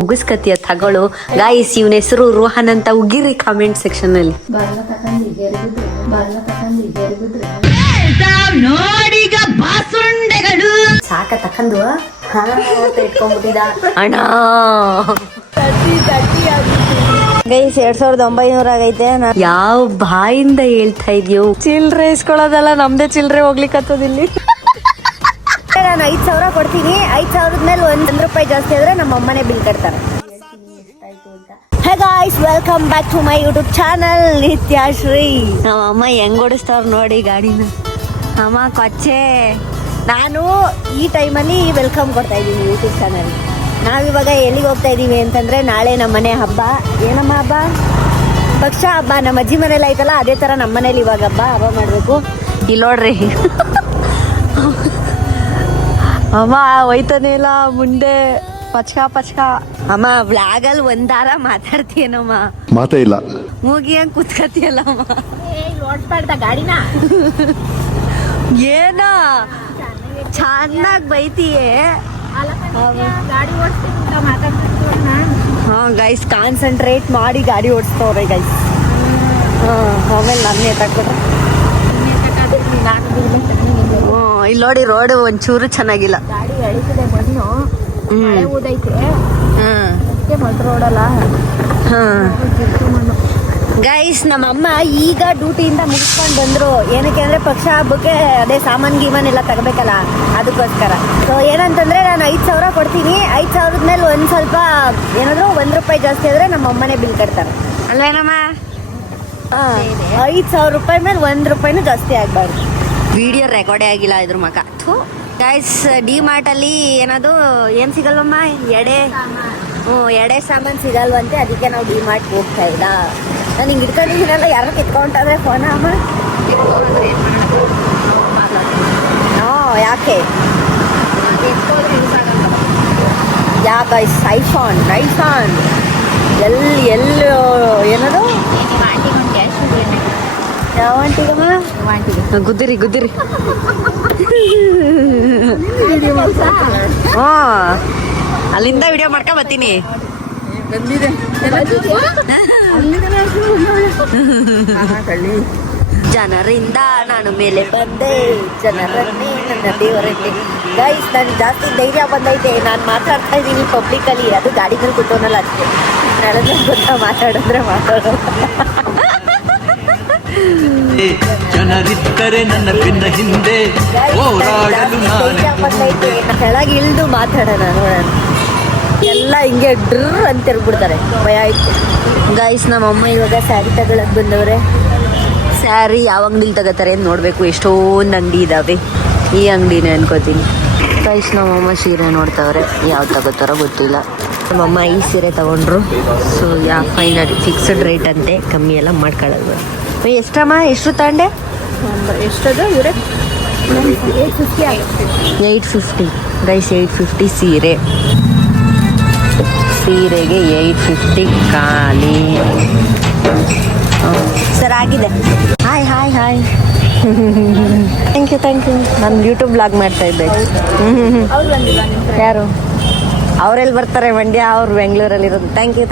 ಮುಗಿಸ್ಕತಿಯ ತಗಳು guys. ಇವನ ಹೆಸರು ರೋಹನ್ ಅಂತ. ಉಗಿರಿ ಕಾಮೆಂಟ್ ಸೆಕ್ಷನ್ ಅಲ್ಲಿ. ಸಾಕ ತಕಂದು ಇಟ್ಕೊಂಡ್ಬಿಟ್ಟಿದ ಅಣ್ಣ. ಗೈಸ್ 2900 ಆಗೈತೆ. ಯಾವ ಬಾಯಿಂದ ಹೇಳ್ತಾ ಇದ್ಯೋ? ಚಿಲ್ರೆ ಇಸ್ಕೊಳ್ಳೋದಲ್ಲ, ನಮ್ದೇ ಚಿಲ್ರೆ ಹೋಗ್ಲಿಕ್ಕತ್ತದ ಇಲ್ಲಿ. ನಾನು 5,000 ಕೊಡ್ತೀನಿ. 5,000 ಮೇಲೆ ₹1 ಜಾಸ್ತಿ ಆದ್ರೆ ನಮ್ಮ ಅಮ್ಮನೇ ಬಿಲ್ ಕಟ್ತಾರೆ. Hey guys, welcome back to my YouTube channel Nithyashree. ನಮ್ಮ ಅಮ್ಮ ಹೆಂಗ್ ಓಡಿಸ್ತಾವ್ರ ನೋಡಿ ಗಾಡಿನ. ಅಮ್ಮ ಕೊಚ್ಚೆ. ನಾನು ಈ ಟೈಮಲ್ಲಿ ವೆಲ್ಕಮ್ ಕೊಡ್ತಾ ಇದ್ದೀನಿ ಯೂಟ್ಯೂಬ್ ಚಾನಲ್. ನಾವಿವಾಗ ಎಲ್ಲಿಗೆ ಹೋಗ್ತಾ ಇದೀವಿ ಅಂತಂದ್ರೆ, ನಾಳೆ ನಮ್ಮ ಮನೆ ಹಬ್ಬ. ಏನಮ್ಮ ಹಬ್ಬ? ಪಕ್ಷ ಹಬ್ಬ. ನಮ್ಮ ಅಜ್ಜಿ ಮನೇಲಿ ಆಯ್ತಲ್ಲ, ಅದೇ ತರ ನಮ್ಮ ಮನೇಲಿ ಇವಾಗ ಹಬ್ಬ ಮಾಡ್ಬೇಕು. ಇಲ್ಲಿ ನೋಡ್ರಿ ಅಮ್ಮ ಹೋಯ್ತಾನೆ ಇಲ್ಲ ಮುಂದೆ. ಪಚ್ಕ ಅಮ್ಮ ವ್ಲಾಗಲ್ಲಿ ಒಂದಾರ ಮಾತಾಡ್ತೀಯನಮ್ಮ? ಮಾತೇ ಇಲ್ಲ. ಮೂಗಿಯಂಗ್ ಕುತ್ಕತಿಯಲ್ಲಮ್ಮ. ಗಾಡಿನ ಏನ ಚೆನ್ನಾಗ್ ಬೈತೀಯೇ. ಹಾ ಗೈಸ್, ಕಾನ್ಸಂಟ್ರೇಟ್ ಮಾಡಿ ಗಾಡಿ ಓಡಿಸ್ತವ್ರೆ ಗೈಸ್. ಆಮೇಲೆ ನನ್ನೇ ತಕ್ಕೊಡ್ರೆ. ಇಲ್ಲಿ ನೋಡಿ, ರೋಡ್ ಒಂಚೂರು ಚೆನ್ನಾಗಿಲ್ಲ. ಗಾಡಿ ಎಳಿತಿದೆ ಮಣ್ಣು, ಮಳೆ ಊದೈತೆ. ರೋಡಲ್ಲ ಗೈಸ್. ನಮ್ಮಮ್ಮ ಈಗ ಡ್ಯೂಟಿಯಿಂದ ಮುಗಿಸ್ಕೊಂಡು ಬಂದ್ರು. ಏನಕ್ಕೆ ಅಂದ್ರೆ ಪಕ್ಷ ಹಬ್ಬಕ್ಕೆ ಅದೇ ಸಾಮಾನ್ ಗೀಮಾನ್ ಎಲ್ಲ ತಗೋಬೇಕಲ್ಲ, ಅದಕ್ಕೋಸ್ಕರ. ಸೊ ಏನಂತಂದ್ರೆ, ನಾನು 5,000 ಕೊಡ್ತೀನಿ. 5,000 ಮೇಲೆ ಒಂದ್ ಸ್ವಲ್ಪ ಏನಾದ್ರು ₹1 ಜಾಸ್ತಿ ಆದ್ರೆ ನಮ್ಮ ಅಮ್ಮನೇ ಬಿಲ್ ಕಟ್ತಾರೆ ಅಲ್ವೇನಮ್ಮ? 5,000 ಮೇಲೆ ₹1 ಜಾಸ್ತಿ ಆಗ್ಬಾರ್ದು. ವಿಡಿಯೋ ರೆಕಾರ್ಡೇ ಆಗಿಲ್ಲ ಇದ್ರ ಮಗ. ಗೈಸ್, ಡಿ ಮಾರ್ಟ್ ಅಲ್ಲಿ ಏನದು ಏನ್ ಸಿಗಲ್ವಮ್ಮ? ಎಡೆ ಸಾಮಾನು ಸಿಗಲ್ವಂತೆ, ಅದಕ್ಕೆ ನಾವು ಡಿ ಮಾರ್ಟ್ ಹೋಗ್ತಾ ಇಲ್ಲ. ನಾನು ಹಿಂಗೆ ಇಟ್ಕೊಂಡಿದ್ದೀನಲ್ಲ, ಯಾರು ಕಿತ್ಕೊಂಡ್ರೆ ಫೋನ ಅಮ್ಮ. ಯಾಕೆ ಗೈಸ್? ಐಫೋನ್ ಎಲ್ಲೋ ಏನದು ಯಾವ ಆಂಟಿಗಮ್ಮ? ಗುದ್ದಿರಿ ಅಲ್ಲಿಂದ ವಿಡಿಯೋ ಮಾಡ್ಕೊಂಡ್ ಬರ್ತೀನಿ. ಜನರಿಂದ ನಾನು ಮೇಲೆ ಬಂದೆ, ಜನರನ್ನೇ ನನ್ನ ದೇವರನ್ನೇ. ಗೈಸ್, ನನ್ಗೆ ಜಾಸ್ತಿ ಧೈರ್ಯ ಬಂದೈತೆ. ನಾನು ಮಾತಾಡ್ತಾ ಇದ್ದೀನಿ ಪಬ್ಲಿಕಲ್ಲಿ, ಅದು ಗಾಡಿ ಮೇಲೆ ಕೂತವನಲ್ಲ ಅಷ್ಟೇ. ನಡೆದ ಗೊತ್ತಾ ಮಾತಾಡಿದ್ರೆ ಮಾತಾಡೋದು. ಜನರಿದ್ದರೆ ನನ್ನ ಬೆನ್ನ ಹಿಂದೆ ಬಂದೈತೆ. ಕೆಳಗೆ ಇಳಿದು ಮಾತಾಡೋಣ ನೋಡೋಣ. ಎಲ್ಲ ಹಿಂಗೆ ಡ್ರ್ ಅಂತ ತಿರ್ಗ್ಬಿಡ್ತಾರೆ, ಭಯ ಆಯ್ತು. ಗೈಸ್, ನಮ್ಮಮ್ಮ ಇವಾಗ ಸ್ಯಾರಿ ತಗೊಳಕ್ ಬಂದವ್ರೆ. ಸ್ಯಾರಿ ಯಾವ ಅಂಗಡಿಲಿ ತಗೋತಾರೆ ಅಂತ ನೋಡ್ಬೇಕು. ಎಷ್ಟೊಂದು ಅಂಗಡಿ ಇದಾವೆ. ಈ ಅಂಗಡಿನೇ ಅನ್ಕೋತೀನಿ. ಗೈಸ್, ನಮ್ಮಮ್ಮ ಸೀರೆ ನೋಡ್ತಾವ್ರೆ. ಯಾವ್ದು ತಗೋತಾರೋ ಗೊತ್ತಿಲ್ಲ. ನಮ್ಮಮ್ಮ ಈ ಸೀರೆ ತಗೊಂಡ್ರು. ಸೊ ಫೈನಲ್ ಫಿಕ್ಸ್ಡ್ ರೇಟ್ ಅಂತೆ, ಕಮ್ಮಿ ಎಲ್ಲ ಮಾಡ್ಕೊಳ್ಳೋದು. ಎಷ್ಟಮ್ಮ? ಎಷ್ಟು ತಗೊಂಡೆ? ಎಷ್ಟದು? 850 ಗೈಸ್. 850 ಸೀರೆಗೆ 850 ಖಾಲಿ. ಸರ್ ಆಗಿದೆ. Hi thank you. ನಾನು ಯೂಟ್ಯೂಬ್ ಬ್ಲಾಗ್ ಮಾಡ್ತಾ ಇದ್ದೆ. ಯಾರು? ಅವರೆಲ್ಲಿ ಬರ್ತಾರೆ? ಮಂಡ್ಯ, ಅವ್ರು ಬೆಂಗಳೂರಲ್ಲಿರೋದು. Thank you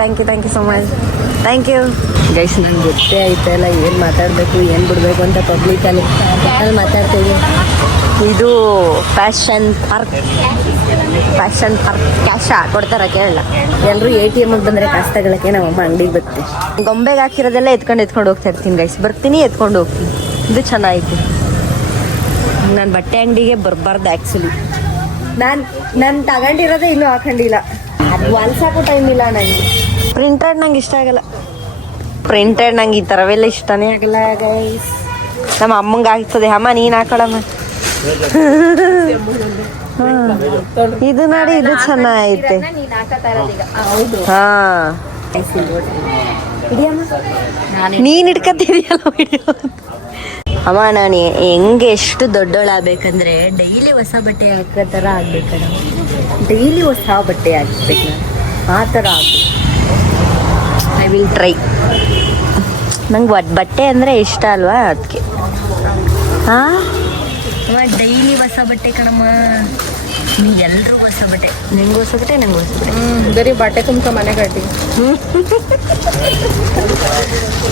so much. Thank you guys. ನಂಗೆ ಗೊತ್ತೇ ಆಯ್ತಲ್ಲ ಏನು ಮಾತಾಡಬೇಕು ಏನು ಬಿಡಬೇಕು ಅಂತ ಪಬ್ಲಿಕಲ್ಲಿ ಮಾತಾಡ್ತೀವಿ. ಇದು ಫ್ಯಾಷನ್ ಪಾರ್ಕ್ ಕ್ಯಾಶ ಕೊಡ್ತಾರ ಕೇಳಲ್ಲ. ಎಲ್ಲರೂ ATM ಬಂದರೆ ಕಾಸು ತಗೊಳಕ್ಕೆ ನಮ್ಮಮ್ಮ ಅಂಗಡಿಗೆ ಬರ್ತೀವಿ. ಗೊಂಬೆಗೆ ಹಾಕಿರೋದೆಲ್ಲ ಎತ್ಕೊಂಡು ಹೋಗ್ತಾ ಇರ್ತೀನಿ ಗೈಸ್. ಬರ್ತೀನಿ, ಎತ್ಕೊಂಡು ಹೋಗ್ತೀನಿ. ಇದು ಚೆನ್ನಾಗಿತ್ತು. ನಾನು ಬಟ್ಟೆ ಅಂಗಡಿಗೆ ಬರಬಾರ್ದು ಆ್ಯಕ್ಚುಲಿ. ನಾನು ತಗೊಂಡಿರೋದೇ ಇನ್ನೂ ಹಾಕೊಂಡಿಲ್ಲ. ಅದು ಹೊಲ್ಸಾಕು ಟೈಮ್ ಇಲ್ಲ ನನಗೆ. ಪ್ರಿಂಟೆಡ್ ನಂಗೆ ಇಷ್ಟ ಆಗಲ್ಲ. ಪ್ರಿಂಟೆಡ್ ನಂಗೆ ಈ ಥರವೆಲ್ಲ ಇಷ್ಟನೇ ಆಗಲ್ಲ ಗೈಸ್. ನಮ್ಮ ಅಮ್ಮಂಗೆ ಆಗ್ತದೆ. ಅಮ್ಮ ನೀನು ಹಾಕೊಳ್ಳಮ್ಮ. ಇದು ನೋಡಿ, ಇದು ಚೆನ್ನಾಗೈತೆ. ಹಾ, ನೀನ್ ಇಟ್ಕೊತಿದೀಯಲ್ಲ ವಿಡಿಯೋ. ಅಮ್ಮ, ನಾನು ಹೆಂಗೆ ಎಷ್ಟು ದೊಡ್ಡೋಳಾಗಬೇಕಂದ್ರೆ ಡೈಲಿ ಹೊಸ ಬಟ್ಟೆ ಹಾಕೋ ಥರ ಆಗ್ಬೇಕಣ್ಣ. ಡೈಲಿ ಹೊಸ ಬಟ್ಟೆ ಹಾಕ್ಬೇಕು ನಾನು, ಆ ಥರ ಆಗ್ಬೇಕು. I will try. ನಂಗೆ ಬಟ್ಟೆ ಅಂದರೆ ಇಷ್ಟ ಅಲ್ವಾ, ಅದಕ್ಕೆ. ಹಾಂ, ಡೈಲಿ ಹೊಸ ಬಟ್ಟೆ ಕಣಮ್ಮ. ನೀವೆಲ್ಲರೂ ಹೊಸ ಹೊಸ ಬಟ್ಟೆ, ನಿಂಗೂ ಹೊಸ ಬಟ್ಟೆ, ನಂಗೂ ಹೊಸ ಬಟ್ಟೆ. ಬರೀ ಬಟ್ಟೆ ತುಂಬ ಮನೆ ಕಟ್ಟಿ.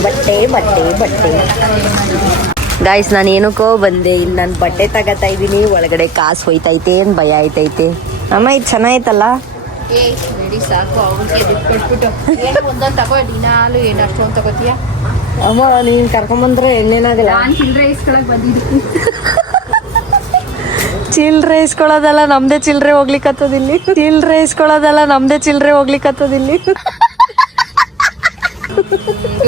ಬಟ್ಟೆ ಬಟ್ಟೆ ಬಟ್ಟೆ. ಗಾಯ್ಸ್ ನಾನು ಏನಕ್ಕೋ ಬಂದೆ, ಇಲ್ಲಿ ನಾನು ಬಟ್ಟೆ ತಗೋತಾ ಇದ್ದೀನಿ, ಒಳಗಡೆ ಕಾಸು ಹೋಯ್ತೈತೆ ಏನು ಭಯ ಆಯ್ತೈತೆ. ಅಮ್ಮ ಇದು ಚೆನ್ನಾಯ್ತಲ್ಲ. ಏ ನಡಿ ಸಾಕು, ಅವ್ರಿಗೆ ದುಡ್ಡು ಕೊಟ್ಬಿಟ್ಟು ಏನು ಒಂದೊಂದು ತಗೋ, ದಿನಾಲು ಏನು ಅಷ್ಟೊಂದು ತಗೋತೀಯ. ಅಮ್ಮ ನೀನು ಕರ್ಕೊಂಬಂದ್ರೆ ಎಣ್ಣೆನಾಗಲ್ಲ. ನಾನು ಚಿಲ್ಲರೆ ಇಸ್ಕೊಳಕ್ ಬಂದಿದ್ದು. ಚಿಲ್ರೆ ಇಸ್ಕೊಳ್ಳೋದಲ್ಲ ನಮ್ದೇ ಚಿಲ್ರೆ ಹೋಗ್ಲಿಕ್ಕತ್ತದಿಲ್ಲಿ. ಚಿಲ್ರೆ ಇಸ್ಕೊಳ್ಳೋದಲ್ಲ ನಮ್ದೇ ಚಿಲ್ರೆ ಹೋಗ್ಲಿಕ್ಕತ್ತದಿಲ್ಲಿ.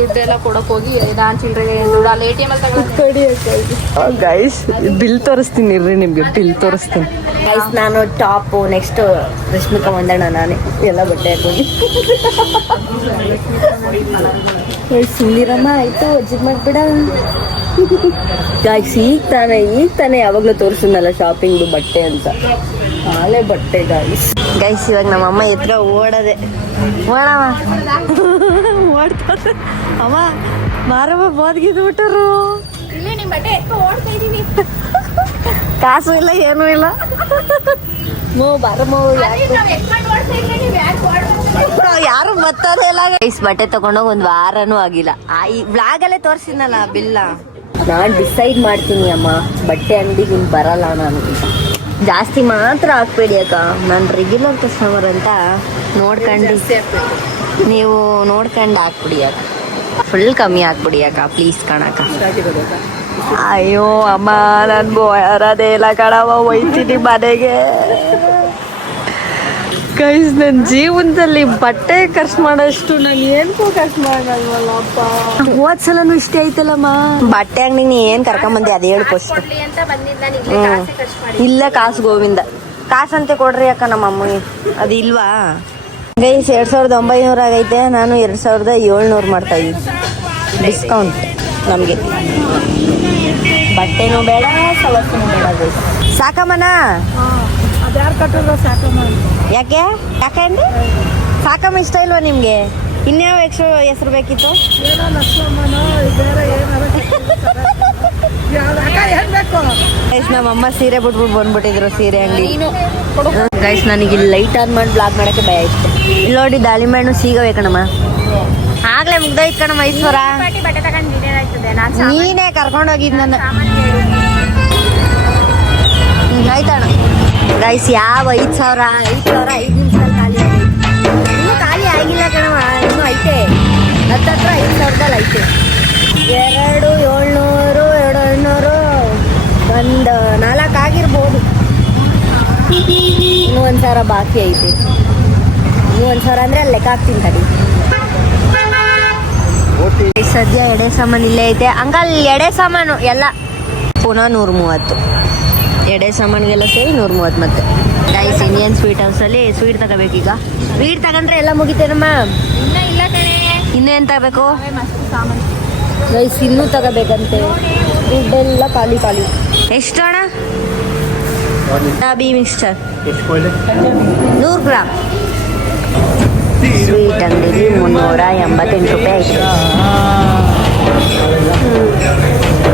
ಇದೆಲ್ಲ ಕೊಡಕ್ ಹೋಗಿ ನಾನು ಚಿಲ್ಲರೆ ದುಡ್ಡು ಅಲ್ಲಿ ATM ಅಲ್ಲಿ ತಗೊಳ್ಳೋದು. ಗೈಸ್ ಬಿಲ್ ತೋರಿಸ್ತೀನಿ ಇರ್ರಿ, ನಿಮ್ಗೆ ಬಿಲ್ ತೋರಿಸ್ತೀನಿ. ಗೈಸ್ ನಾನು ಟಾಪು, ನೆಕ್ಸ್ಟ್ ರಶ್ಮಿಕಾ ಮಂದಣ್ಣ ನಾನೇ ಎಲ್ಲ ಬಟ್ಟೆ ಹಾಕೊಂಡು. ಸುಂದಿರಮ್ಮ ಆಯ್ತು ಅಜ್ಜಿಗೆ ಮಾಡ್ಬೇಡ. ಗಾಯ್ಸ್ ಈಗ ತಾನೇ ಯಾವಾಗಲೂ ತೋರಿಸಿದ್ನಲ್ಲ ಶಾಪಿಂಗ್ದು ಬಟ್ಟೆ ಅಂತ, ನಾಳೆ ಬಟ್ಟೆ ಗಾಯ್ಸ್. ಗೈಸ್ ಇವಾಗ ನಮ್ಮಮ್ಮ ಎತ್ರ ಓಡದೆ, ಓಡವ ಓಡ್ತಾರೆ. ಅಮ್ಮ ಮಾರಮ್ಮ ಬೋದ್ಗಿದ್ದು ಬಿಟ್ಟರು. ಇಲ್ಲಿ ನಿಮ್ಮ ಬಟ್ಟೆ ಎತ್ಕೊಂಡು ಓಡ್ತಾ ಇದೀನಿ. ಕಾಸು ಇಲ್ಲ ಏನೂ ಇಲ್ಲ. ಬಾರಮ್ಮ ಯಾರು ಬರ್ತದೆ ಇಲ್ಲ. ಗೈಸ್ ಬಟ್ಟೆ ತಗೊಂಡೋಗಿ ಒಂದು ವಾರನೂ ಆಗಿಲ್ಲ. ಈ ಬ್ಲಾಗಲ್ಲೇ ತೋರಿಸಿದ್ನಲ್ಲ ಬಿಲ್ಲ. ನಾನು ಡಿಸೈಡ್ ಮಾಡ್ತೀನಿ ಅಮ್ಮ, ಬಟ್ಟೆ ಅಂಗಡಿಗೆ ಇನ್ನು ಬರಲ್ಲ ನಾನು. ಜಾಸ್ತಿ ಮಾತ್ರ ಹಾಕ್ಬೇಡಿ ಅಕ್ಕ, ನಾನು ರೆಗ್ಯುಲರ್ ಕಸ್ಟಮರ್ ಅಂತ ನೋಡ್ಕೊಂಡು ನೀವು ನೋಡ್ಕೊಂಡು ಹಾಕ್ಬಿಡಿ ಅಕ್ಕ. ಫುಲ್ ಕಮ್ಮಿ ಹಾಕ್ಬಿಡಿ ಅಕ್ಕ ಪ್ಲೀಸ್ ಕಣಕ್ಕ. ಅಯ್ಯೋ ಅಮ್ಮ ನಾನು ಬೋಯರದೇ ಇಲ್ಲ ಕಣವ, ಒಯ್ತೀನಿ ಮನೆಗೆ. ಗೈಸ್ ನನ್ನ ಜೀವನದಲ್ಲಿ ಬಟ್ಟೆ ಖರ್ಚು ಮಾಡೋಷ್ಟು ನಾನು ಏನ್ಕೋ ಖರ್ಚು ಮಾಡಲ್ವಲ್ಲಪ್ಪ. ಹೋದ್ಸಲನು ಇಷ್ಟೇ ಐತಲ್ಲಮ್ಮ. ಬಟ್ಟೆ ಅಂಗಡಿಗೆ ನೀ ಏನ್ ಕರ್ಕೊಂಬಂದೆ ಅದೇ ಹೇಳು ಫಸ್ಟ್. ಅಂತ ಬಂದಿದ್ದ ನಿಮ್ಗೆ ಕಾಸೆ ಖರ್ಚು ಮಾಡಿ. ಇಲ್ಲ ಕಾಸು ಗೋವಿಂದ ಕಾಸಂತೆ ಕೊಡ್ರಿ ಅಕ್ಕ ನಮ್ಮ ಅಮ್ಮಗೆ. ಅದು ಇಲ್ವಾ ಗೈಸ್? 2900 ಆಗೈತೆ, ನಾನು 2700 ಮಾಡ್ತಾ ಇದ್ದೀನಿ ಡಿಸ್ಕೌಂಟ್. ನಮಗೆ ಬಟ್ಟೆನೂ ಬೇಡ ಸವಸ್ಸೂ ಬೇಡ ಗೈಸ್. ಸಾಕಮ್ಮನ ಅದ್ಯಾರು ಕಟ್ಟಿದ್ರು ಸಾಕಮ್ಮ. ಯಾಕೆ ಯಾಕಂದ್ರೆ ಸಾಕಮ್ಮ ಇಷ್ಟ ಇಲ್ವಾ ನಿಮ್ಗೆ? ಇನ್ಯಾವ ಎಕ್ಸ್ಟ್ರಾ ಹೆಸರು ಬೇಕಿತ್ತು? ಏನೋ ಲಕ್ಷ್ಮಮ್ಮನೋ ಬೇರೆ ಏನಾರ ಏನ್ ಬೇಕು. ಗೈಸ್ ನಮ್ಮಮ್ಮ ಸೀರೆ ಬಿಟ್ಬಿಟ್ಟು ಬಂದ್ಬಿಟ್ಟಿದ್ರು ಸೀರೆ ಅಂಗಡಿ. ಗೈಸ್ ನನಗೆ ಇಲ್ಲಿ ಲೈಟ್ ಆನ್ ಮಾಡಿ ಬ್ಲಾಗ್ ಮಾಡಕ್ಕೆ ಭಯ ಇತ್ತು. ಇಲ್ಲಿ ನೋಡಿ ದಾಳಿಂಬೆ ಹಣ್ಣು ಸೀಗವೆ ಕಣಮ್ಮ. ಆಗ್ಲೇ ಮುಗ್ದೋಯ್ತು ಕಣಮ್ಮ ಐಶ್ವರ. ಬಟ್ಟೆ ತಗೊಂಡು ನೀನೇನಾಯ್ತದೆ, ನಾನು ನೀನೇ ಕರ್ಕೊಂಡೋಗಿದ್ ನನ್ನ. ಆಯ್ತಣ್ಣ ಗೈಸ್ ಯಾವ 5,000 5 ನಿಮಿಷದಲ್ಲಿ ಖಾಲಿ ಆಗೈತೆ. ಇನ್ನೂ ಖಾಲಿ ಆಗಿಲ್ಲ ಕಣಮ್ಮ, ಇನ್ನೂ ಐತೆ. ಹತ್ತತ್ರ 5,000 ಐತೆ. 2 700 2 800 ಒಂದು 4 ಆಗಿರ್ಬೋದು. ಇನ್ನೂ 1,000 ಬಾಕಿ ಐತೆ. ಇನ್ನೂ 1,000 ಅಂದರೆ ಅಲ್ಲಿ ಲೆಕ್ಕ ಹಾಕ್ತೀನಿ ತಡಿ. ಸದ್ಯ ಎಡೆ ಸಾಮಾನು ಇಲ್ಲೇ ಐತೆ ಅಂಕಲ್. ಎಡೆ ಸಾಮಾನು ಎಲ್ಲ ಪುನಃ 130. ಎಡೆ ಸಾಮಾನಿಗೆಲ್ಲ ಸೇರಿ 130. ಮತ್ತೆ ಗೈಸ್ ಇಂಡಿಯನ್ ಸ್ವೀಟ್ ಹೌಸಲ್ಲಿ ಸ್ವೀಟ್ ತಗೋಬೇಕೀಗ. ಸ್ವೀಟ್ ತಗೊಂಡ್ರೆ ಎಲ್ಲ ಮುಗಿತೇನಮ್ಮ? ಇನ್ನೂ ಇಲ್ಲ ಕಣೆ, ಇನ್ನೂ ಏನು ತಗೋಬೇಕು ಮಸ್ತ್ ಸಾಮಾನು ಗೈಸ್? ಇನ್ನೂ ತಗೋಬೇಕಂತೆ. ದುಡ್ಡೆಲ್ಲ ಖಾಲಿ. ಎಷ್ಟು ಅಣ್ಣ? ಗುಲಾಬಿ ಮಿಕ್ಸ್ಚರ್ 100 ಗ್ರಾಮ್. ಸ್ವೀಟ್ ಅಂಗಡಿಲಿ 388 ರೂಪಾಯಿ ಆಯ್ತು.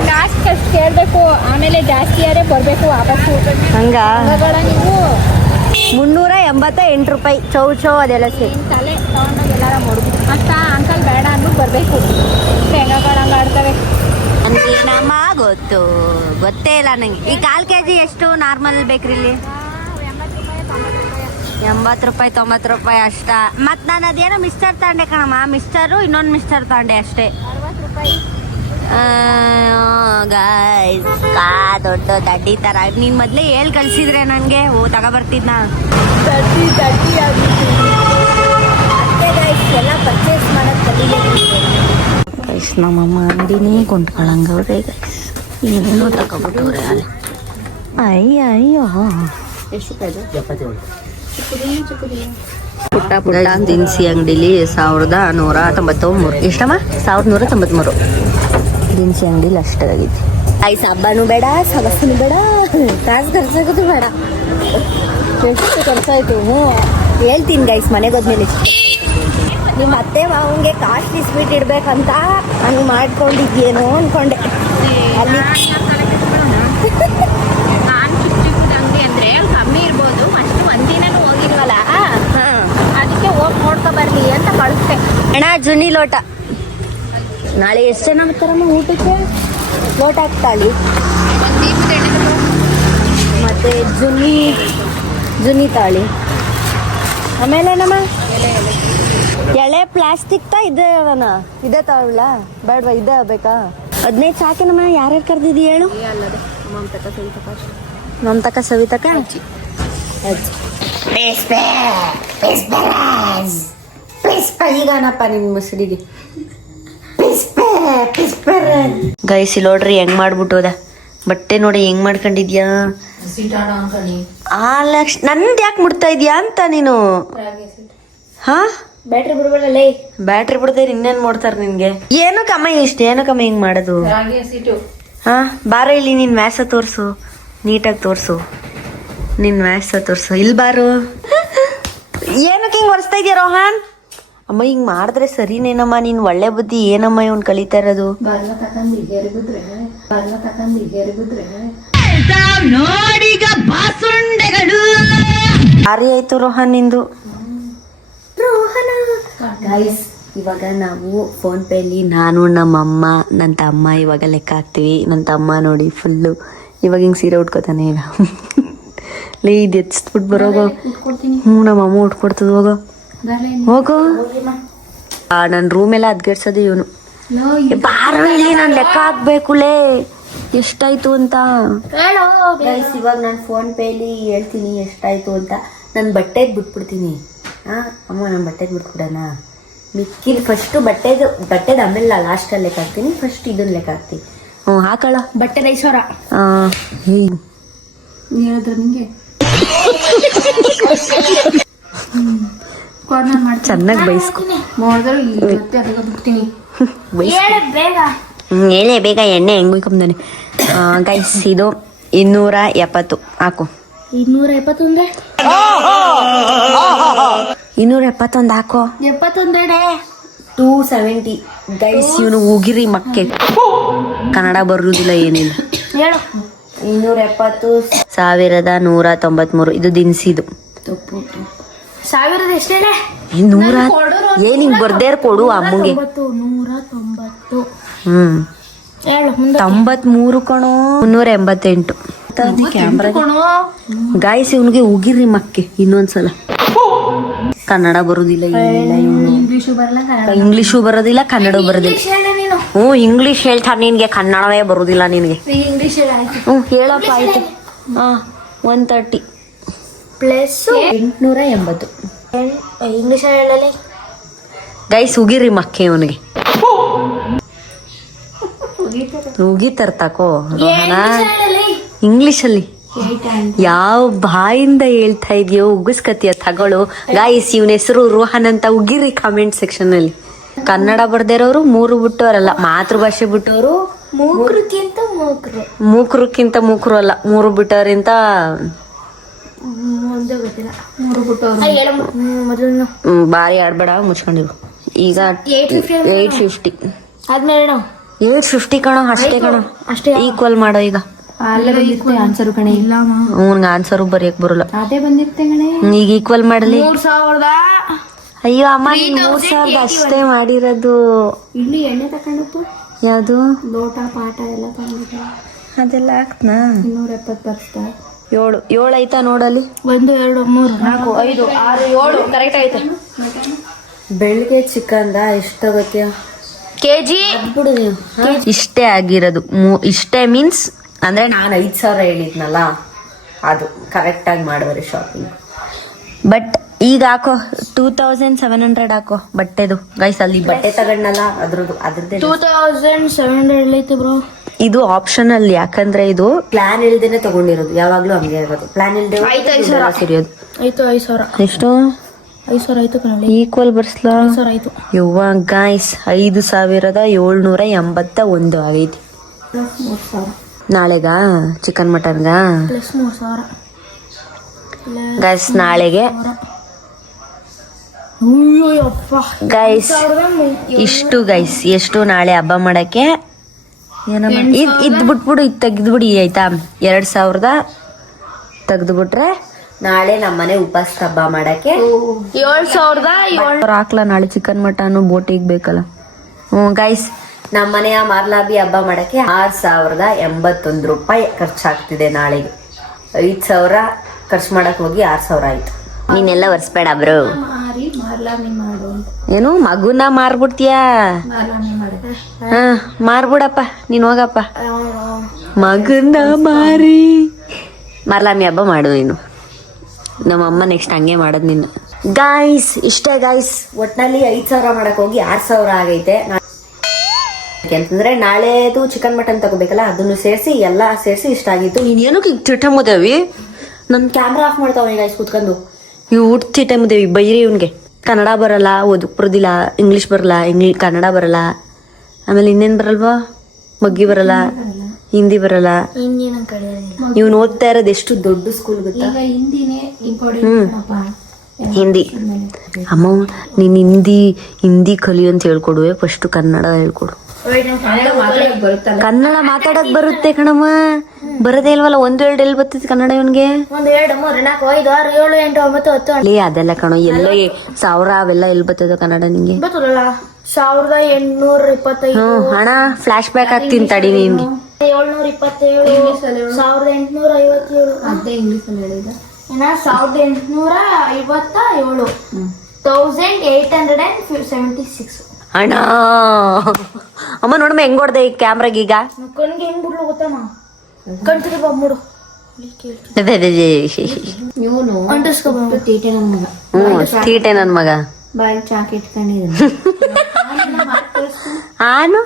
ಕಾಸು ಫಸ್ಟ್ ಕೇಳಬೇಕು, ಆಮೇಲೆ ಜಾಸ್ತಿ ಯಾರೇ ಬರಬೇಕು ವಾಪಸ್ಸು. ಹಂಗ ನೀವು 388 ರೂಪಾಯಿ ಚೌ ಅದೆಲ್ಲ ಸೇರಿ. ತಲೆ ತಗೊಂಡಾಗ ಎಲ್ಲಾರ ಮಾಡ್ಬಿಟ್ಟು ಅಷ್ಟ ಅಂಕಲ್ ಬೇಡ ಅಂದ್ಬಿಟ್ಟು ಬರಬೇಕು. ಶೇಂಗಾಗಳು ಹಂಗೆ ಆಡ್ತವೆ. ನಮ್ಮ ಗೊತ್ತೇ ಇಲ್ಲ ನಂಗೆ. ಈ 1/4 kg ಎಷ್ಟು ನಾರ್ಮಲ್ ಬೇಕ್ರಿ ಇಲ್ಲಿ? 80 ರೂಪಾಯಿ 90 ರೂಪಾಯಿ ಅಷ್ಟ. ಮತ್ತು ನಾನು ಅದೇನೋ ಮಿಕ್ಸ್ಚರ್ ತಗೊಂಡೆ ಕಣಮ್ಮ. ಮಿಕ್ಸ್ಚರು ಇನ್ನೊಂದು ಮಿಕ್ಸ್ಚರ್ ತಗೊಂಡೆ ಅಷ್ಟೇ. 60 ರೂಪಾಯಿ. ಗಾಯ್ಸ್ ದೊಡ್ಡ ದಡ್ಡಿ ಥರ ನೀನು ಮೊದಲೇ ಹೇಳಿ ಕಳಿಸಿದ್ರೆ ನನಗೆ ತಗೊಬರ್ತಿದ್ನ. ದಡ್ಡಿ ಅಷ್ಟೇ ಗೈಸ್, ಎಲ್ಲ ಪರ್ಚೇಸ್ ಮಾಡೋದು ಕಲಿಬೇಕು ಗೈಸ್. ನಮ್ಮಮ್ಮ ಅಂಗಡಿನೇ ಕೊಂಡ್ಕೊಳಂಗವ್ರೆ ಗೈಸ್. ಏನೇನೋ ತಗೊಬಿಟ್ಟವ್ರೆ ಅಲ್ಲಿ. ಅಯ್ಯೋ ಎಷ್ಟು ರೂಪಾಯಿ? ಪುಟ್ಟ ದಿನಸಿ ಅಂಗಡಿಲಿ 1193. ಎಷ್ಟಮ್ಮ? 1193 ದಿನಸಿ ಅಂಗಡಿಲಿ ಅಷ್ಟಾಗೈತಿ. ಐಸ್ ಹಬ್ಬನೂ ಬೇಡ, ಸವಸ್ಸನೂ ಬೇಡ, ಕಾಸು ಖರ್ಚಾಗೋದು ಬೇಡ. ಎಷ್ಟು ಖರ್ಚಾಯ್ತು? ಹೇಳ್ತೀನಿ ಗೈಸ್ ಮನೆಗೆ ಹೋದ್ಮೇಲೆ. ನಿಮ್ಮ ಅತ್ತೆ ಮಾವಂಗೆ ಕಾಸ್ಟ್ಲಿ ಸ್ವೀಟ್ ಇಡ್ಬೇಕಂತ ಹಂಗೆ ಮಾಡ್ಕೊಂಡಿದ್ಯೇನೋ ಅನ್ಕೊಂಡೆ. ಅಲ್ಲಿ ನಾನು ಚಿಕ್ಕ ಅಂಗಡಿ ಅಂದರೆ ಅಲ್ಲಿ ಕಮ್ಮಿ ಇರ್ಬೋದು. ಅಷ್ಟು ಒಂದಿನ ನೋಡ್ಕೊ ಬರ್ಲಿ ಅಂತ ಕಳಿಸ್ತೆ. ಅಣ್ಣ ಜುನಿ ಲೋಟ ನಾಳೆ ಎಷ್ಟು ಜನ ಬರ್ತಾರಮ್ಮ ಊಟಕ್ಕೆ? ಲೋಟ ಹಾಕ್ತಾಳಿ ಮತ್ತೆ ಜುನಿ ತಾಳಿ. ಆಮೇಲೆ ನಮ್ಮ ಎಳೆ ಪ್ಲಾಸ್ಟಿಕ್ ಇದೇ ಅವನ ಇದೇ ತಾವಳ ಬೇಡವಾ? ಇದೇ ಆಗ್ಬೇಕಾ? 15 ಸಾಕೆ ನಮ್ಮ. ಯಾರ್ಯಾರು ಕರ್ದಿದ್ದಿ ಹೇಳು? ಮಮತಕ ಸವಿತಕ ಈಗನಪ್ಪ ನಿಮ್ ಮುಸುಡಿಗೆ ಗೈಸ್ ಇಲ್ಲಿ ನೋಡ್ರಿ ಹೆಂಗ್ ಮಾಡ್ಬಿಟ್ಟೋದ ಬಟ್ಟೆ ನೋಡಿ ಹೆಂಗ್ ಮಾಡ್ಕೊಂಡಿದ್ಯಾ. ನಂದ್ ಯಾಕೆ ಮುಡ್ತಾ ಇದ್ಯಾ ಅಂತ ನೀನು? ಹಾ ಬ್ಯಾಟ್ರಿ ಬಿಡ್ಬೇಡಲ್ಲ. ಬ್ಯಾಟ್ರಿ ಬಿಡದೆ ಇನ್ನೇನ್ ಮಾಡ್ತಾರ ನಿನ್ಗೆ? ಏನಕ್ಕಮ್ಮ ಏನಕ್ಕಮ್ಮ ಹಿಂಗ್ ಮಾಡೋದು? ಹಾ ಬಾರ ಇಲ್ಲಿ ನಿನ್ ವ್ಯಾಸ ತೋರ್ಸು, ನೀಟಾಗಿ ತೋರ್ಸು, ನಿನ್ ವ್ಯಾಸ ತೋರ್ಸು. ಇಲ್ಲಿ ಬಾರು. ಏನಕ್ಕೆ ಹಿಂಗ್ ಹೊರಿಸ್ತಾ ಇದೀಯ ರೋಹನ್? ಅಮ್ಮ ಹಿಂಗ್ ಮಾಡಿದ್ರೆ ಸರಿನೇನಮ್ಮ? ನೀನ್ ಒಳ್ಳೆ ಬುದ್ಧಿ ಏನಮ್ಮ ಇವ್ನ್ ಕಲಿತಾ ಇರೋದು? ಭಾರಿ ಆಯ್ತು ರೋಹನ್ ನಿಂದು. ಗೈಸ್ ಇವಾಗ ನಾವು ಫೋನ್ ಪೇಲಿ ನಾನು ನಮ್ಮಮ್ಮ ನನ್ನ ತಮ್ಮ ಇವಾಗ ಲೆಕ್ಕ ಹಾಕ್ತೀವಿ. ನನ್ನ ತಮ್ಮ ನೋಡಿ ಫುಲ್ಲು ಇವಾಗ ಹಿಂಗೆ ಸೀರೆ ಉಟ್ಕೋತಾನೆ. ಈಗ ಲೇ ಇದು ಎತ್ಬಿಟ್ಟು ಬರೋಗೋ. ನಮ್ಮಮ್ಮ ಉಟ್ಕೊಡ್ತದ ಹೋಗೋ ಹೋಗೋ. ನನ್ನ ರೂಮೆಲ್ಲ ಅದ್ಗೆಡ್ಸೋದು ಇವನು. ಬಾರ ಇಲ್ಲಿ ನಾನು ಲೆಕ್ಕ ಹಾಕ್ಬೇಕುಲೇ ಎಷ್ಟಾಯ್ತು ಅಂತ. ಗೈಸ್ ಇವಾಗ ನಾನು ಫೋನ್ ಪೇಲಿ ಹೇಳ್ತೀನಿ ಎಷ್ಟಾಯ್ತು ಅಂತ. ನಾನು ಬಟ್ಟೆಗೆ ಬಿಟ್ಬಿಡ್ತೀನಿ. ಅಮ್ಮ ನಾನು ಬಟ್ಟೆಗೆ ಬಿಟ್ಬಿಡೋಣ. ಮಿಕ್ಕಿದ ಫಸ್ಟು ಬಟ್ಟೆದ ಆಮೇಲೆ ಲಾಸ್ಟಲ್ಲಿ ಲೆಕ್ಕ ಹಾಕ್ತೀನಿ. ಫಸ್ಟ್ ಇದನ್ನ ಲೆಕ್ಕ ಹಾಕ್ತೀನಿ. ಹಾಕಳ ಬಟ್ಟೆ 5,000. ಹೇಳಿದ್ರ ನಿಂಗೆ ಚೆನ್ನಾಗಿ ಬೈಸ್ಕೊ. ಹೇಳೇ ಬೇಗ ಎಣ್ಣೆ ಹೆಂಗ್ ಬೇಕಂದಾನೆ. ಗೈಸ್ ಇದು 270 ಹಾಕು. 270 ಅಂದ್ರೆ 271 ಹಾಕೋ. 71 270. ಗೈಸ್ ಇವನು ಉಗಿರಿ ಮಕ್ಕೆ ಕನ್ನಡ ಬರುವುದಿಲ್ಲ ಏನಿಲ್ಲ. ಹೇಳು. 270,193 ಇದು ದಿನಸಿದು. 1000 ಎಷ್ಟೇನೆ? 100 ಏನಿಂಗ್ ಬರ್ದೇರ್ ಕೊಡು ಅಮ್ಮಂಗೆ. 190. ಹ್ಮ್ ಹೇಳು ಮುಂದೆ. 93 ಕಣೋ. 388 ಕ್ಯಾಮ್ರಾ. ಗಾಯ್ಸ್ ಇವನಿಗೆ ಉಗಿರಿ ಮಕ್ಕೆ ಇನ್ನೊಂದ್ಸಲ. ಕನ್ನಡ ಬರುದಿಲ್ಲ ಏನಿಲ್ಲ ಇವನು. ಇಂಗ್ಲಿಷು ಬರೋದಿಲ್ಲ ಕನ್ನಡ ಬರೋದಿಲ್ಲ. ಇಂಗ್ಲಿಷ್ ಹೇಳ್ತಾರೆ ನಿನ್ಗೆ, ಕನ್ನಡವೇ ಬರುದಿಲ್ಲ ನಿನ್ಗೆ. ಹೇಳಪ್ಪ ಆಯ್ತು. 130 ಪ್ಲಸ್ 880. ಇಂಗ್ಲಿಷ್ ಹೇಳಲಿ. ಗೈಸ್ ಉಗಿರಿ ಮಕ್ಕೆ ಇವನಿಗೆ. ಉಗಿತಾರ ತಕೋ ರೋಹನ. ಇಂಗ್ಲಿಷಲ್ಲಿ ಯಾವ ಬಾಯಿಂದ ಹೇಳ್ತಾ ಇದೆಯೋ ಉಗಿಸ್ಕತಿಯ ತಗೊಳು. ಗಾಯ್ಸ್ ಇವನ ಹೆಸರು ರೋಹನ್ ಅಂತ ಉಗಿರಿ ಕಾಮೆಂಟ್ ಸೆಕ್ಷನ್ ಅಲ್ಲಿ. ಕನ್ನಡ ಬರ್ದಿರೋರು 3 ಬಿಟ್ಟವರಲ್ಲ, ಮಾತೃಭಾಷೆ ಬಿಟ್ಟವರು ಮೂಕ್ರಕ್ಕಿಂತ ಮೂಕ್ರು ಅಲ್ಲ, 3 ಬಿಟ್ಟವರಿಂತ ಬಾರಿ ಆಡ್ಬೇಡ ಮುಚ್ಕೊಂಡಿರು. ಈಗ 850 ಆದ್ಮೇಲೆ 850 ಕಣೋ ಅಷ್ಟೇ ಕಣೋ. ಅಷ್ಟೇ ಈಕ್ವಲ್ ಮಾಡೋ ಈಗ. ಆನ್ಸರ್ ಕಣೆ ಇಲ್ಲ ಆನ್ಸರು ಬರೆಯಕ್ ಬರಲ್ಲ. ಅದೇ ಬಂದಿರುತ್ತೆ ಕಣೆ. ಈಗ ಈಕ್ವಲ್ ಮಾಡಲಿ. 3,000. ಅಯ್ಯೋ ಅಮ್ಮ 3,000 ಅಷ್ಟೇ ಮಾಡಿರೋದು. ಇಲ್ಲಿ ಎಣ್ಣೆ ತಗೊಂಡಪ್ಪ. ಯಾವ್ದು? ಲೋಟ ಪಾಟ ಎಲ್ಲ ತಗೊಂಡಿದ್ದೆ. ಅದೆಲ್ಲ ಹಾಕ್ನಾ? 270 ಬರ್ತಾ. 7 ಆಯ್ತಾ ನೋಡಲ್ಲಿ. 1 2 3 4 5 6 7 ಕರೆಕ್ಟ್ ಐತೆ. ಬೆಳಿಗ್ಗೆ ಚಿಕನ್ದ ಎಷ್ಟು ತಗೋತೀಯ? ಕೆಜಿ ಬಿಡು ನೀವು. ಇಷ್ಟೇ ಆಗಿರೋದು. ಇಷ್ಟೇ ಮೀನ್ಸ್ ಅಂದ್ರೆ ನಾನು 5,000 ಹೇಳಿದ್ನಲ್ಲ, ಅದು ಕರೆಕ್ಟ್ ಆಗಿ ಮಾಡುವರೆ ಶಾಪಿಂಗ್. ಬಟ್ ಈಗ ಹಾಕೋ 2,700 ಹಾಕೋ ಬಟ್ಟೆದು. ಗೈಸ್ ಅಲ್ಲಿ ಬಟ್ಟೆ ತಗೊಂಡಲ್ಲ ಅದ್ರದ್ದೇ 2,700 ಐತೆ ಬ್ರೋ. ಇದು ಆಪ್ಷನಲ್, ಯಾಕಂದ್ರೆ ಇದು ಪ್ಲಾನ್ ಇಲ್ದೇನೆ ತಗೊಂಡಿರೋದು. ಯಾವಾಗ್ಲೂ ಹಂಗೆ ಇರೋದು. ಪ್ಲಾನ್ ಇಲ್ದೆ ಸಿರಿಯೋದು. ಆಯ್ತು 5,000. ಎಷ್ಟು? 5,000 ಆಯ್ತು ಕಣೆ. ಈಕ್ವಲ್ ಬರ್ಸ್ಲಾ? 5,000 ಆಯ್ತು. ಯವ್ವ ಗಾಯ್ಸ್ 5,701 ಆಗೈತಿ. ನಾಳೆಗಾ ಚಿಕನ್ ಮಟನ್ಗ ಪ್ಲಸ್ 3,000 ಗೈಸ್ ನಾಳೆಗೆ. ಗೈಸ್ ಇಷ್ಟು ಗೈಸ್ ಎಷ್ಟು ನಾಳೆ ಹಬ್ಬ ಮಾಡಕ್ಕೆ ಇದ್ ಬಿಟ್ಬಿಡು. ಇದು ತೆಗ್ದ್ಬಿಡಿ ಆಯ್ತಾ. 2,000 ತೆಗ್ದ್ಬಿಟ್ರೆ ನಾಳೆ ನಮ್ಮನೆ ಉಪವಾಸ ಹಬ್ಬ ಮಾಡಕ್ಕೆ 7,700 ಹಾಕ್ಲಾ ನಾಳೆ ಚಿಕನ್ ಮಟನ್ ಬೋಟಿಗೆ ಬೇಕಲ್ಲ. ಗೈಸ್ ನಮ್ಮನೆಯ ಮಾರ್ಲಾಬಿ ಹಬ್ಬ ಮಾಡಕ್ಕೆ 6,081 ರೂಪಾಯಿ ಖರ್ಚಾಗ್ತಿದೆ. ನಾಳೆಗೆ 5,000 ಖರ್ಚು ಮಾಡಕ್ ಹೋಗಿ 6,000 ಆಯ್ತು. ನೀನೆಲ್ಲ ಒರ್ಸ್ಬೇಡ ಬ್ರೋ. ಮಾರ್ಲಾಮಿ ಮಾಡು ಏನು ಮಗುನ ಮಾರ್ಬಿಡ್ತೀಯಾ? ಮಾರ್ಲಾಮಿ ಮಾಡು. ಹಾ ಮಾರ್ಬಿಡಪ್ಪ, ನೀನ್ ಹೋಗಪ್ಪ. ಮಗನ ಮಾರಿ ಮಾರ್ಲಾಮಿ ಹಬ್ಬ ಮಾಡು ನೀನು. ನಮ್ಮಮ್ಮ ನೆಕ್ಸ್ಟ್ ಹಂಗೆ ಮಾಡೋದು ನೀನು. ಗಾಯ್ಸ್ ಇಷ್ಟೇ ಗಾಯ್ಸ್, ಒಟ್ನಲ್ಲಿ 5,000 ಮಾಡಕ್ ಹೋಗಿ 6,000 ಆಗೈತೆ. ಯಾಕೆಂತಂದ್ರೆ ನಾಳೆದು ಚಿಕನ್ ಮಟನ್ ತಗೋಬೇಕಲ್ಲ, ಅದನ್ನು ಸೇರಿಸಿ ಎಲ್ಲಾ ಸೇರಿಸಿ ಇಷ್ಟ ಆಗಿತ್ತು. ನೀನ್ ಏನಕ್ಕೆ ಚಿಟ್ಟ ಮುದೇವಿ? ನನ್ ಕ್ಯಾಮ್ರಾ ಆಫ್ ಮಾಡ್ತಾವ ಗಾಯ್ಸ್ ಕುತ್ಕೊಂಡು. ಇವ್ ಚಿಟ್ಟ ಮುದೇವಿ ಬೈರಿ ಇವ್ನ್ಗೆ. ಕನ್ನಡ ಬರಲ್ಲ, ಓದಕ್ ಬರೋದಿಲ್ಲ, ಇಂಗ್ಲಿಷ್ ಬರಲ್ಲ, ಕನ್ನಡ ಬರಲ್ಲ, ಆಮೇಲೆ ಇನ್ನೇನ್ ಬರಲ್ವಾ, ಮಗ್ಗಿ ಬರಲ್ಲ, ಹಿಂದಿ ಬರಲ್ಲ. ಇವ್ನು ಓದ್ತಾ ಇರೋದು ಎಷ್ಟು ದೊಡ್ಡ ಸ್ಕೂಲ್ ಗೊತ್ತಾ? ಈಗ ಹಿಂದಿನೇ ಇಂಪಾರ್ಟೆಂಟ್. ಹಿಂದಿ. ಅಮ್ಮ ನೀನ್ ಹಿಂದಿ ಕಲಿ ಅಂತ ಹೇಳ್ಕೊಡುವೆ, ಫಸ್ಟ್ ಕನ್ನಡ ಹೇಳ್ಕೊಡು. ಕನ್ನಡ ಮಾತಾಡಕ್ ಬರುತ್ತೆ ಕಣಮ್ಮ, ಬರದೇ ಇಲ್ವಲ್ಲ. 1 2 ಎಲ್ಲಿ ಬರ್ತೈತಿ ಕನ್ನಡ ಇವನ್ಗೆ? 1 2 3 4 5 6 7 8 9 10 ಲೇ ಅದೆಲ್ಲ ಕಣೋ, ಎಲ್ಲೋ 1000 ಅವೆಲ್ಲ ಎಲ್ಲಿ ಬರ್ತದ ಕನ್ನಡ ನಿಂಗೆ? 1825 ಹಣ ಫ್ಲಾಶ್ ಬ್ಯಾಕ್ ಆಗ್ತೀನಿ ತಡಿ ನಿನ್ಗೆ. 727 1857 ಅದೇ ಇಂಗ್ಲಿಷ್ ಅಲ್ಲಿ ಹೇಳಿದ 1857 1876. ಅಣ್ಣ ಅಮ್ಮ ನೋಡಮ್ಮ ಹೆಂಗ್ ಹೊಡ್ದೆ ಈ ಕ್ಯಾಮ್ರಾಗ ಈಗ. ಕಣ್ಗೆ ಹೆಂಗ್ ಬಿಡ್ಲು ಗೊತ್ತಮ್ಮ, ಕಣ್ತಿರಿ ಬಾಬ್ ಮೂಡು ಇವನು ತೀಟೆ ನನ್ ಮಗ. ತೀಟೆ ನನ್ ಮಗ. ಬಾಯಿ ಚಾಕ್ ಇಟ್ಕೊಂಡಿದ್ದಾನೆ. ಆನು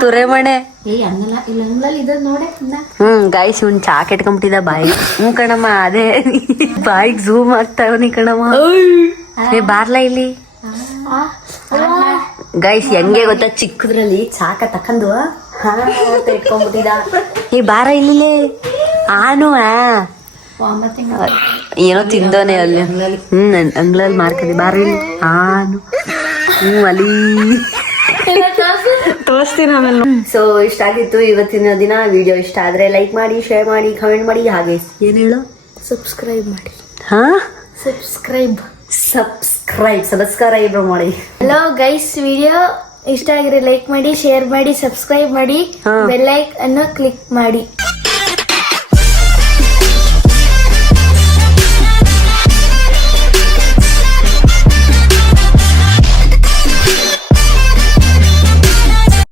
ತುರೆಮಣೆ. ಹಂಗಲ್ಲ ಇಲ್ಲ ಹಂಗಲ್ಲ ಇದ್ ನೋಡೆ. ಗಾಯ್ಸ್ ಇವ್ನ್ ಚಾಕ್ ಇಟ್ಕೊಂಡ್ಬಿಟ್ಟಿದ ಬಾಯಿ. ಕಣಮ್ಮ ಅದೇ ಬಾಯಿಗೆ ಝೂಮ್ ಆಗ್ತಾವನಿ ಕಣಮ್ಮ. ಏ ಬಾರ್ಲಾ ಇಲ್ಲಿ. ಗೈಸ್ ಹೆಂಗೆ ಗೊತ್ತಾ, ಚಿಕ್ಕದ್ರಲ್ಲಿ ಚಾಕ ತಕಂದು ಇಟ್ಕೊಂಡ್ಬಿಟ್ಟಿದ. ಈ ಬಾರ ಇಲ್ಲಿ ಆನು ಏನೋ ತಿಂದೋನೆ ಅಲ್ಲಿ. ಅಂಗ್ಲಲ್ಲಿ ಮಾರ್ಕದಿ ಬಾರ ಇಲ್ಲಿ ಆನು. ಅಲ್ಲಿ ತೋರಿಸ್ತೀನಿ ಆಮೇಲೆ. ಸೊ ಇಷ್ಟ ಆಗಿತ್ತು ಇವತ್ತಿನ ದಿನ. ವಿಡಿಯೋ ಇಷ್ಟ ಆದ್ರೆ ಲೈಕ್ ಮಾಡಿ, ಶೇರ್ ಮಾಡಿ, ಕಮೆಂಟ್ ಮಾಡಿ. ಹಾಗೆ ಏನ್ ಹೇಳು, ಸಬ್ಸ್ಕ್ರೈಬ್ ಮಾಡಿ. ಹಾ ಸಬ್ಸ್ಕ್ರೈಬ್ ಮಾಡಿ. ಹಲೋ ಗೈಸ್, ವಿಡಿಯೋ ಇಷ್ಟ ಆಗಿದ್ರೆ ಲೈಕ್ ಮಾಡಿ, ಶೇರ್ ಮಾಡಿ, ಸಬ್ಸ್ಕ್ರೈಬ್ ಮಾಡಿ, ಬೆಲ್ ಐಕಾನ್ ಅನ್ನು ಕ್ಲಿಕ್ ಮಾಡಿ.